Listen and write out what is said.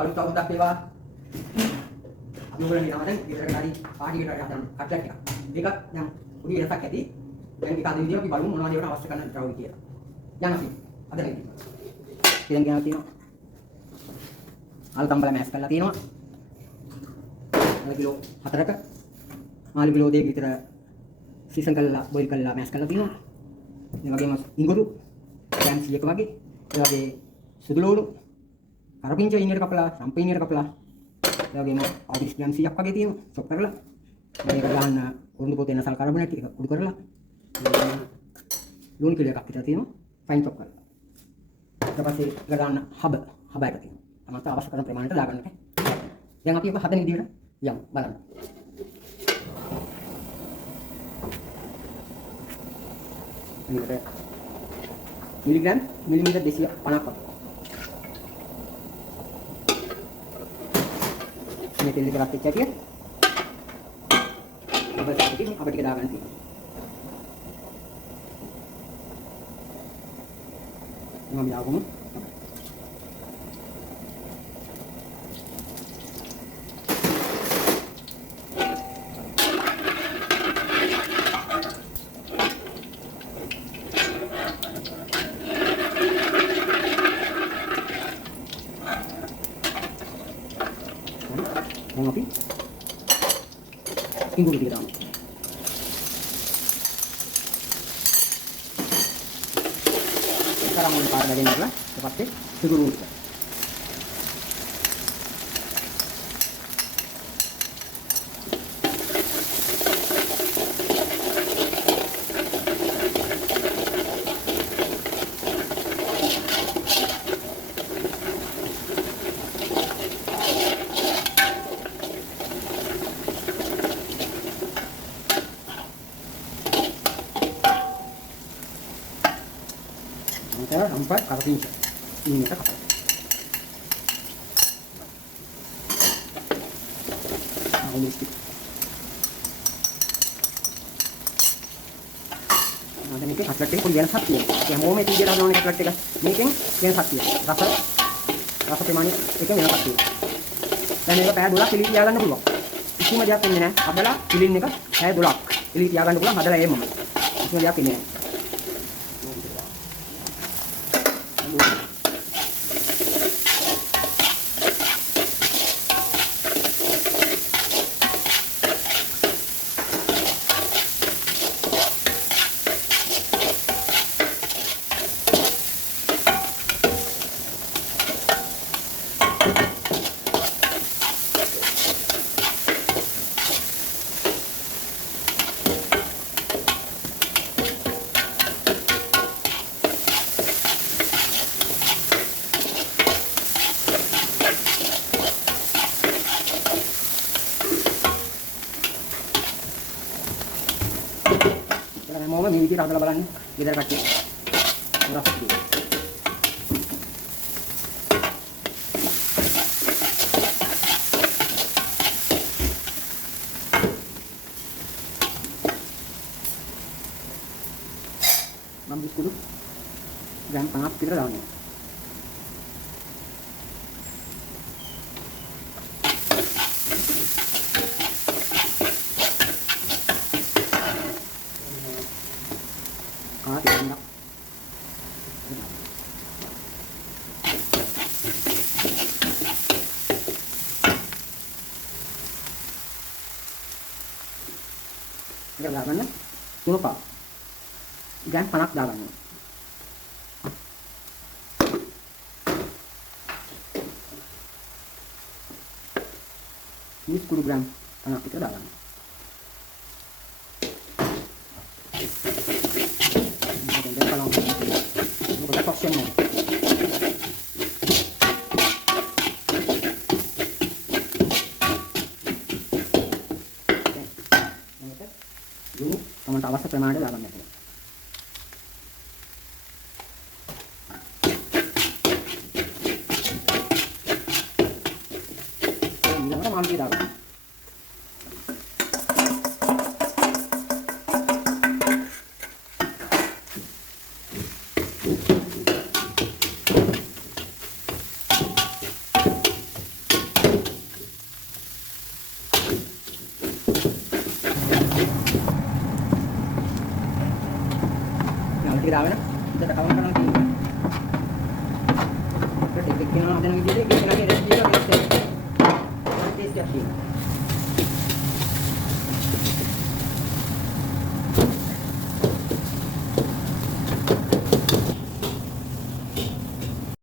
අලුත් අවුරුද්දක් වේවා. අපි ඔයගොල්ලන්ගේ නම දැන් ගෙදරකට හරි පාටි එකකට හදන්න කට්ලට් එකක්. දෙකක් දැන් පොඩි වෙනසක් ඇති. දැන් ඒක අද විදියට අපි බලමු මොනවද ඒවට අවශ්‍ය කරන ද්‍රව්‍ය කියලා. යන්න අපි අද නැගිටිමු. ඉතින් ගියා තියෙනවා. අල්කම්බල මෑස් කරලා තියෙනවා. කිලෝ 4ක මාළු කිලෝ 2ක විතර සීසන් කරලා බොයිල් කරලා මෑස් කරලා තියෙනවා. ඒ වගේම ඉඟුරු ග්‍රෑම් 100ක වගේ. ඒ වගේ සුදු ලෝණු කරපිංච ඉන්නේට කපලා සම්පීනියට කපලා ඒ වගේම ආදිස් ග්‍රෑම් 100ක් වගේ තියෙනවා. චොප් කරලා මේක ගන්න උරුදු පොතේ නැසල් කාබෝනේට් එක උඩු කරලා ලුණු කිලෝ එකක් විතර තියෙනවා. ෆයින් චොප් කරලා. ඊට පස්සේ ඒක ගන්න හබ එක තියෙනවා. තමන්ට අවශ්‍ය කරන ප්‍රමාණයට දාගන්න ඕනේ. දැන් අපි ඔබ හදන විදිහට යමු බලන්න. මේකට මිලිග්‍රෑම් මිලිමීටර් 250ක් වගේ. මේ තෙල් එක රත් වෙච්ච හැටි. අපිට ටික දාගන්න තියෙනවා. මම දාගමු. Ngopi inggu ටික දාමු. කරමුන් පාර ගගෙන ඉඳලා ඊට පස්සේ සිගුරු ටික. Sampai karpinca ini kita kapal. Nah, ini sedikit. Nah, dan ini kacang pun jangan satu ya. Yang mau metti dia dalam kacang ini kan jangan satu ya. Rasa pemani itu jangan satu. Dan ini kayak dulu pilih tiagan dulu. Cuma dia pilih nih, adalah pilih ini kan kayak dulu. Pilih tiagan dulu adalah ya mama. Cuma dia pilih. Mau මේ විදිහට හදලා බලන්න ගෙදර කට්ටිය. රස ටික. මම බිස්කුට් gram 50ක් විතර දානවා. Ini දාගන්න තුනපා ග්‍රෑම් 50ක් දාගන්න. ini 10 gram 50 විතර දාගන්න. දැන් බලමු. මොකද කොක්ෂන් නෝ. තමන්ට අවශ්‍ය ප්‍රමාණයට දාගන්න ඕනේ. ඊළඟට මාළු ටික දාගන්න. දාගෙන ඉතට කවම් කරනවා තියෙනවා. ටිකක් කියනවා හදන විදිහට ඒක නැගේ රෙසිපි එක ටේස්ට් එකක් තියෙනවා.